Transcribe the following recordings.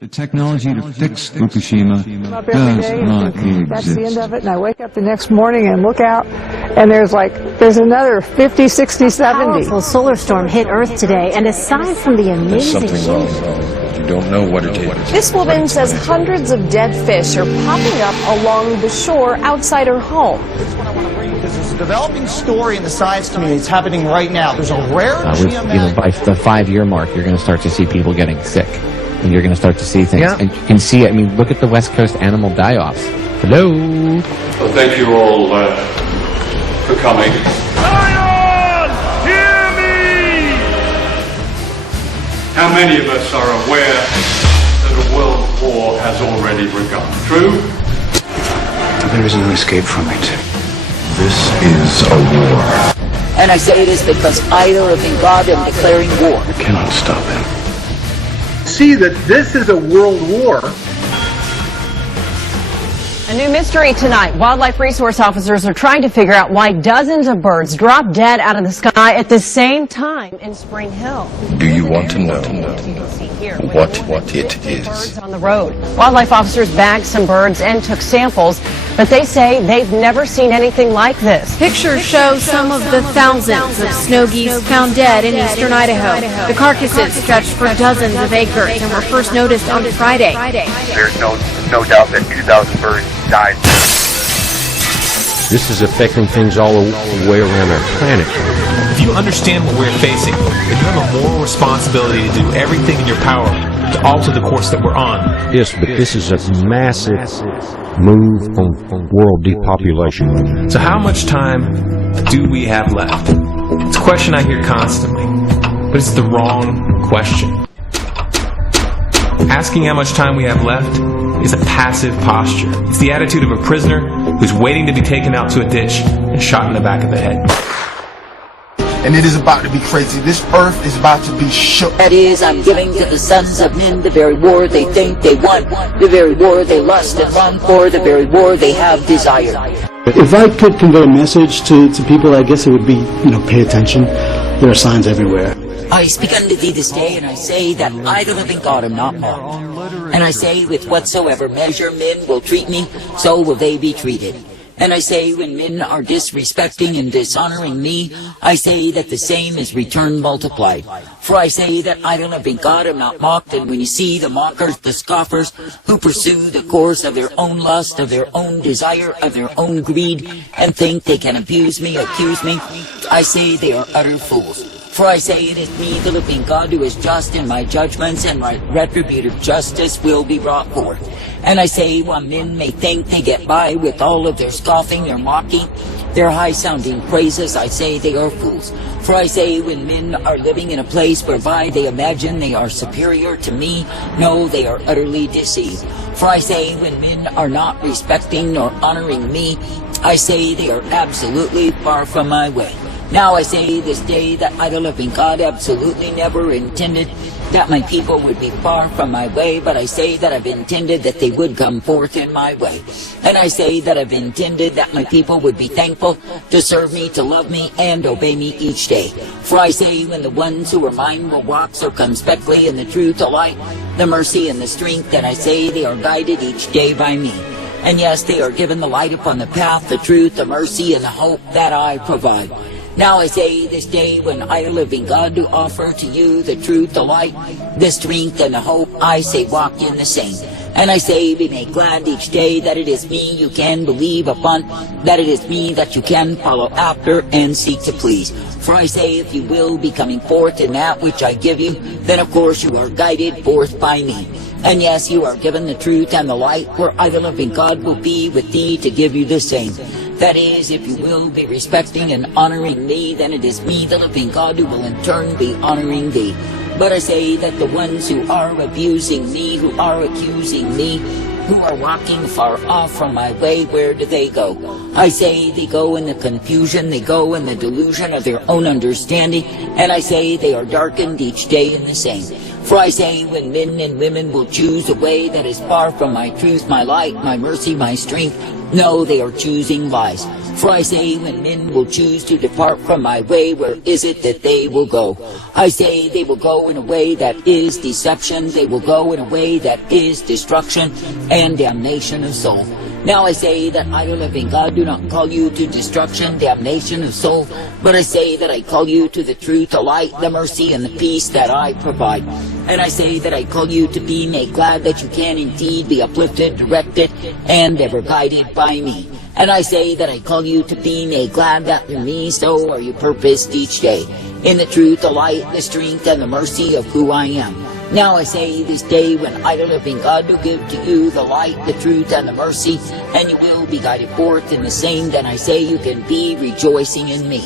The technology to fix Fukushima does not exist. That's the end of it, and I wake up the next morning and look out, and there's another 50, 60, 70. A powerful solar storm hit Earth today, and aside from the amazing There's something wrong. You don't know what it is. This woman says hundreds of dead fish are popping up along the shore outside her home. Because there's a developing story in the science community. It's happening right now. There's a rare by the 5-year mark, you're going to start to see people getting sick. And you're going to start to see things. Yeah. And you can see it. I mean, look at the West Coast animal die-offs. Hello? Well, thank you all for coming. Lions, hear me! How many of us are aware that a world war has already begun? True? There is no escape from it. This is a war. And I say this because I, the living God, am declaring war. You cannot stop him. See that this is a world war. A new mystery tonight. Wildlife resource officers are trying to figure out why dozens of birds drop dead out of the sky at the same time in Spring Hill. Do you want to know what it is? Birds on the road. Wildlife officers bagged some birds and took samples, but they say they've never seen anything like this. Pictures show some of the thousands of snow geese found dead in eastern Idaho. The carcasses stretched for dozens of acres and were first noticed on Friday. There's no doubt that 2,000 birds died. This is affecting things all the way around our planet. If you understand what we're facing, then you have a moral responsibility to do everything in your power to alter the course that we're on. Yes, but this is a massive move on world depopulation. So how much time do we have left? It's a question I hear constantly, but it's the wrong question. Asking how much time we have left is a passive posture. It's the attitude of a prisoner who's waiting to be taken out to a ditch and shot in the back of the head. And it is about to be crazy. This earth is about to be shook. That is, I'm giving to the sons of men the very war they think they want, the very war they lust and long for, the very war they have desired. If I could convey a message to people, I guess it would be, pay attention. There are signs everywhere. I speak unto thee this day, and I say that I, the living God, am not mocked. And I say, with whatsoever measure men will treat me, so will they be treated. And I say, when men are disrespecting and dishonoring me, I say that the same is returned multiplied. For I say that I, the living God, am not mocked, and when you see the mockers, the scoffers, who pursue the course of their own lust, of their own desire, of their own greed, and think they can abuse me, accuse me, I say they are utter fools. For I say it is me, the living God, who is just in my judgments, and my retributive justice will be brought forth. And I say, while men may think they get by with all of their scoffing, their mocking, their high-sounding praises, I say they are fools. For I say, when men are living in a place whereby they imagine they are superior to me, no, they are utterly deceived. For I say, when men are not respecting nor honoring me, I say they are absolutely far from my way. Now I say this day that I, the living God, absolutely never intended that my people would be far from my way, but I say that I've intended that they would come forth in my way. And I say that I've intended that my people would be thankful to serve me, to love me, and obey me each day. For I say, when the ones who are mine will walk circumspectly in the truth, the light, the mercy, and the strength, then I say they are guided each day by me. And yes, they are given the light upon the path, the truth, the mercy, and the hope that I provide. Now I say this day, when I, the living God, do offer to you the truth, the light, the strength, and the hope, I say walk in the same. And I say be made glad each day that it is me you can believe upon, that it is me that you can follow after and seek to please. For I say, if you will be coming forth in that which I give you, then of course you are guided forth by me. And yes, you are given the truth and the light, where I, the living God, will be with thee to give you the same. That is, if you will be respecting and honoring me, then it is me, the living God, who will in turn be honoring thee. But I say that the ones who are abusing me, who are accusing me, who are walking far off from my way, where do they go? I say they go in the confusion, they go in the delusion of their own understanding, and I say they are darkened each day in the same. For I say, when men and women will choose a way that is far from my truth, my light, my mercy, my strength, No, they are choosing lies. For I say, when men will choose to depart from my way, where is it that they will go? I say they will go in a way that is deception. They will go in a way that is destruction and damnation of soul. Now I say that I, the living God, do not call you to destruction, damnation of soul, but I say that I call you to the truth, the light, the mercy, and the peace that I provide. And I say that I call you to be made glad that you can indeed be uplifted, directed, and ever guided by me. And I say that I call you to be made glad that through me so are you purposed each day, in the truth, the light, the strength, and the mercy of who I am. Now I say this day, when I, the living God, will give to you the light, the truth, and the mercy, and you will be guided forth in the same, then I say you can be rejoicing in me.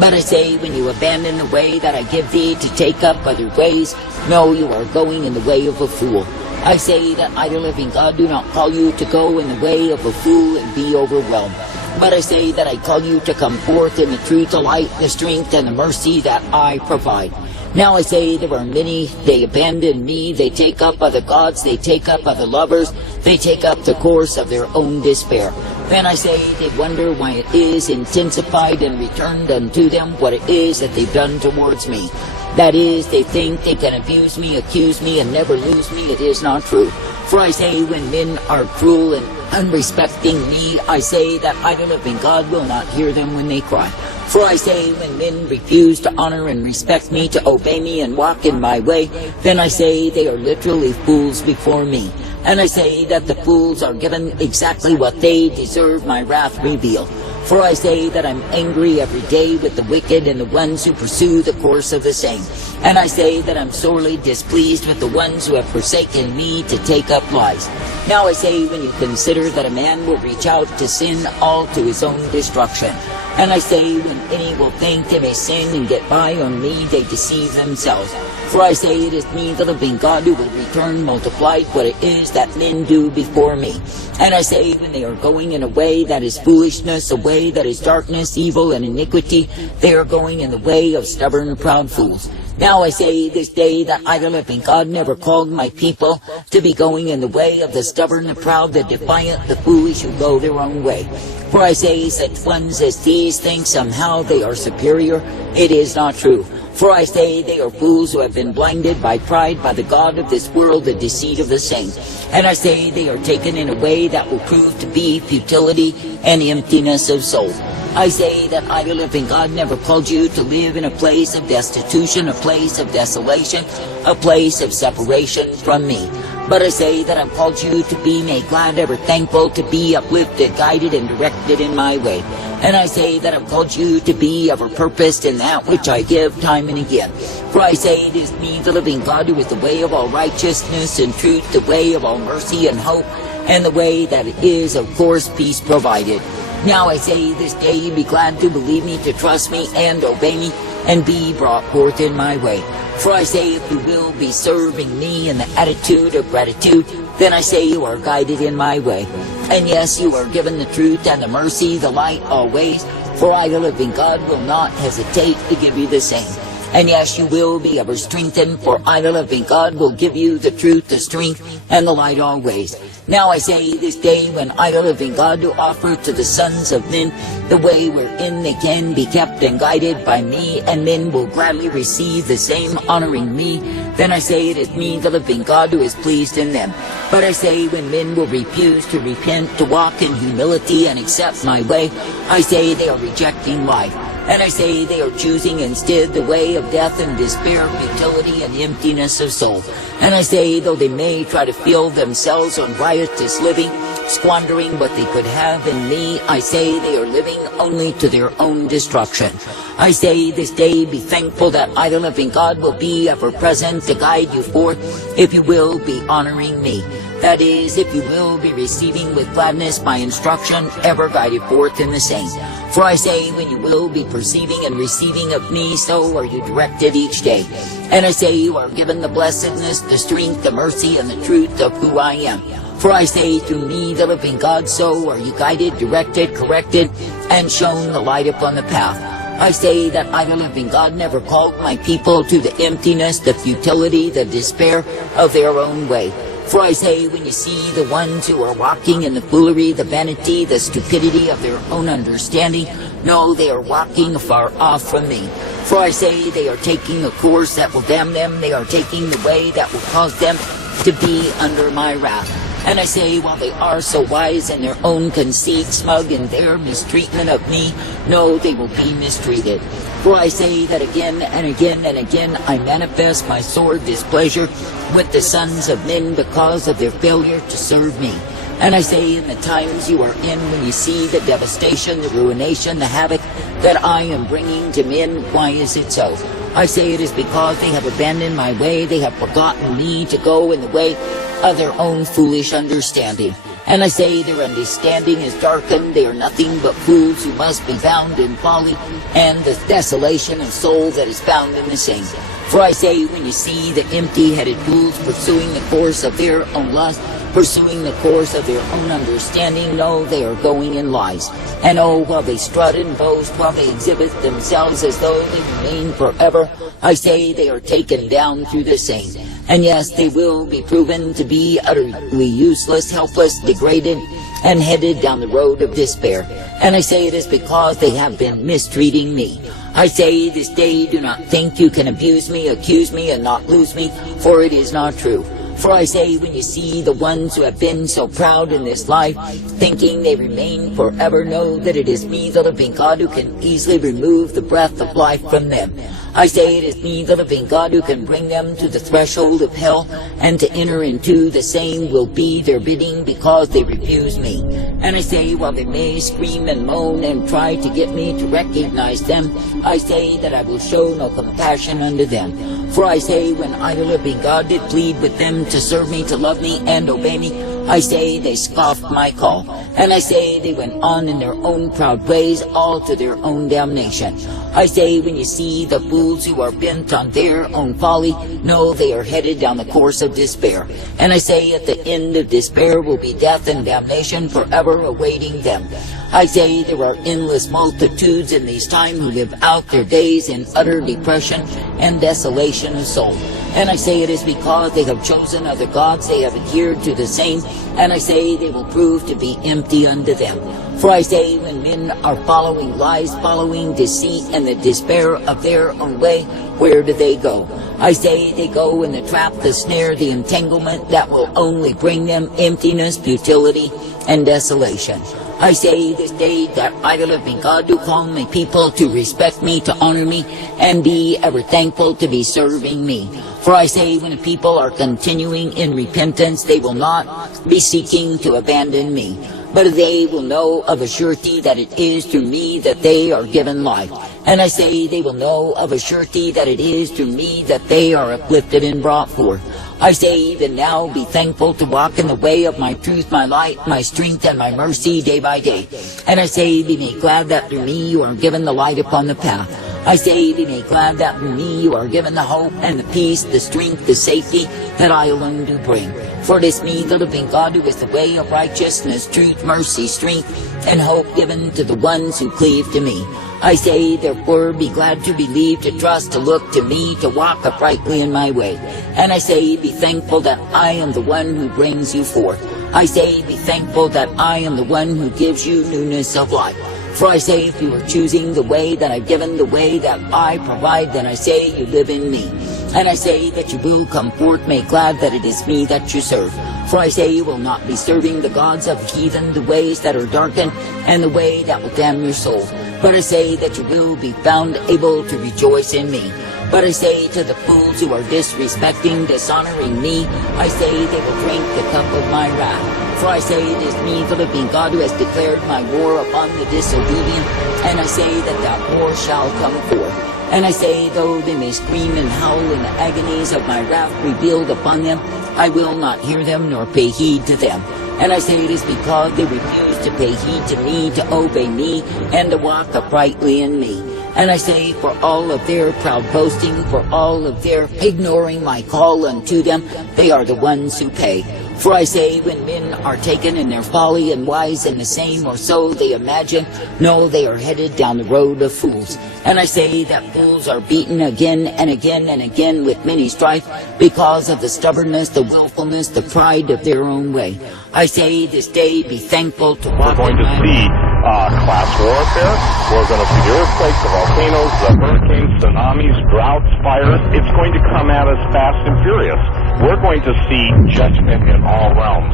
But I say, when you abandon the way that I give thee to take up other ways, no, you are going in the way of a fool. I say that I, the living God, do not call you to go in the way of a fool and be overwhelmed. But I say that I call you to come forth in the truth, the light, the strength, and the mercy that I provide. Now I say there are many, they abandon me, they take up other gods, they take up other lovers, they take up the course of their own despair. Then I say they wonder why it is intensified and returned unto them what it is that they've done towards me. That is, they think they can abuse me, accuse me, and never lose me. It is not true. For I say, when men are cruel and unrespecting me, I say that I, the living God, will not hear them when they cry. For I say, when men refuse to honor and respect me, to obey me and walk in my way, then I say they are literally fools before me. And I say that the fools are given exactly what they deserve, my wrath revealed. For I say that I'm angry every day with the wicked and the ones who pursue the course of the same. And I say that I'm sorely displeased with the ones who have forsaken me to take up lies. Now I say, when you consider that a man will reach out to sin all to his own destruction. And I say, when any will think they may sin and get by on me, they deceive themselves. For I say it is me, the living God, who will return multiplied what it is that men do before me. And I say, when they are going in a way that is foolishness, a way that is darkness, evil, and iniquity, they are going in the way of stubborn, proud fools. Now I say this day that I, the living God, never called my people to be going in the way of the stubborn, the proud, the defiant, the foolish who go their own way. For I say such ones as these think somehow they are superior. It is not true. For I say they are fools who have been blinded by pride, by the God of this world, the deceit of the same. And I say they are taken in a way that will prove to be futility and emptiness of soul. I say that I, the living God, never called you to live in a place of destitution, a place of desolation, a place of separation from me. But I say that I've called you to be made glad, ever thankful, to be uplifted, guided, and directed in my way. And I say that I've called you to be ever purposed in that which I give time and again. For I say it is me, the living God, who is the way of all righteousness and truth, the way of all mercy and hope, and the way that it is, of course, peace provided. Now I say this day, be glad to believe me, to trust me, and obey me, and be brought forth in my way. For I say, if you will be serving me in the attitude of gratitude, then I say you are guided in my way. And yes, you are given the truth and the mercy, the light always, for I, the living God, will not hesitate to give you the same. And yes, you will be ever strengthened, for I, the living God, will give you the truth, the strength, and the light always. Now I say this day, when I, the living God, do offer to the sons of men the way wherein they can be kept and guided by me, and men will gladly receive the same, honoring me, then I say it is me, the living God, who is pleased in them. But I say, when men will refuse to repent, to walk in humility and accept my way, I say they are rejecting life. And I say they are choosing instead the way of death and despair, futility and emptiness of soul. And I say, though they may try to fill themselves on riotous living, squandering what they could have in me, I say they are living only to their own destruction. I say this day, be thankful that I, the living God, will be ever present to guide you forth, if you will be honoring me. That is, if you will be receiving with gladness my instruction, ever guided forth in the same. For I say, when you will be perceiving and receiving of me, so are you directed each day. And I say, you are given the blessedness, the strength, the mercy, and the truth of who I am. For I say, through me, the living God, so are you guided, directed, corrected, and shown the light upon the path. I say that I, the living God, never called my people to the emptiness, the futility, the despair of their own way. For I say, when you see the ones who are walking in the foolery, the vanity, the stupidity of their own understanding, no, they are walking afar off from me. For I say, they are taking a course that will damn them, they are taking the way that will cause them to be under my wrath. And I say, while they are so wise in their own conceit, smug in their mistreatment of me, no, they will be mistreated. For I say that again and again and again I manifest my sore displeasure with the sons of men because of their failure to serve me. And I say, in the times you are in, when you see the devastation, the ruination, the havoc that I am bringing to men, why is it so? I say it is because they have abandoned my way, they have forgotten me to go in the way of their own foolish understanding. And I say their understanding is darkened, they are nothing but fools who must be bound in folly, and the desolation of soul that is found in the same. For I say, when you see the empty-headed fools pursuing the course of their own lust, pursuing the course of their own understanding, no, they are going in lies. And oh, while they strut and boast, while they exhibit themselves as though they remain forever, I say they are taken down through the same. And yes, they will be proven to be utterly useless, helpless, degraded, and headed down the road of despair. And I say it is because they have been mistreating me. I say this day, do not think you can abuse me, accuse me, and not lose me, for it is not true. For I say, when you see the ones who have been so proud in this life, thinking they remain forever, know that it is me, the living God, who can easily remove the breath of life from them. I say it is me, the living God, who can bring them to the threshold of hell, and to enter into the same will be their bidding, because they refuse me. And I say, while they may scream and moan and try to get me to recognize them, I say that I will show no compassion unto them. For I say, when I, the living God, did plead with them to serve me, to love me, and obey me, I say they scoffed my call. And I say they went on in their own proud ways, all to their own damnation. I say, when you see the fools who are bent on their own folly, know they are headed down the course of despair. And I say, at the end of despair will be death and damnation forever awaiting them. I say there are endless multitudes in these times who live out their days in utter depression and desolation of soul. And I say it is because they have chosen other gods, they have adhered to the same, and I say they will prove to be empty unto them. For I say, when men are following lies, following deceit, and the despair of their own way, where do they go? I say they go in the trap, the snare, the entanglement that will only bring them emptiness, futility, and desolation. I say this day that I, the living God, do call my people to respect me, to honor me, and be ever thankful to be serving me. For I say, when people are continuing in repentance, they will not be seeking to abandon me, but they will know of a surety that it is through me that they are given life. And I say they will know of a surety that it is through me that they are uplifted and brought forth. I say even now, be thankful to walk in the way of my truth, my light, my strength, and my mercy day by day. And I say, be made glad that through me you are given the light upon the path. I say, be made glad that through me you are given the hope and the peace, the strength, the safety that I alone do bring. For it is me, the living God, who is the way of righteousness, truth, mercy, strength, and hope given to the ones who cleave to me. I say, therefore, be glad to believe, to trust, to look to me, to walk uprightly in my way. And I say, be thankful that I am the one who brings you forth. I say, be thankful that I am the one who gives you newness of life. For I say, if you are choosing the way that I've given, the way that I provide, then I say you live in me. And I say that you will come forth, made glad that it is me that you serve. For I say you will not be serving the gods of heathen, the ways that are darkened, and the way that will damn your soul. But I say that you will be found able to rejoice in me. But I say to the fools who are disrespecting, dishonoring me, I say they will drink the cup of my wrath. For I say it is me, the living God, who has declared my war upon the disobedient, and I say that that war shall come forth. And I say, though they may scream and howl in the agonies of my wrath revealed upon them, I will not hear them nor pay heed to them. And I say it is because they refuse to pay heed to me, to obey me, and to walk uprightly in me. And I say, for all of their proud boasting, for all of their ignoring my call unto them, they are the ones who pay. For I say, when men are taken in their folly and wise in the same, or so they imagine, no, they are headed down the road of fools. And I say that fools are beaten again and again and again with many strife because of the stubbornness, the willfulness, the pride of their own way. I say this day be thankful to walk. We're going to see class warfare. We're going to see the earthquakes, the volcanoes, the hurricanes, tsunamis, droughts, fires. It's going to come at us fast and furious. We're going to see judgment in all realms.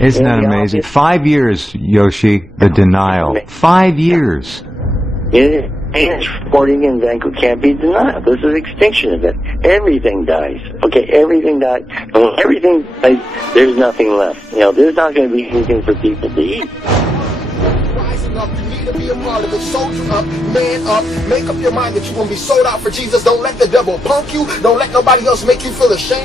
Isn't that amazing? 5 years, Yoshi, the denial. 5 years. Reporting in Vancouver can't be denied. This is extinction event. Everything dies. Okay, everything dies. And when everything dies, there's nothing left. You know, there's not going to be anything for people to eat. Rising up, you need to be a part of it. Soldier up, man up. Make up your mind that you're going to be sold out for Jesus. Don't let the devil punk you. Don't let nobody else make you feel ashamed.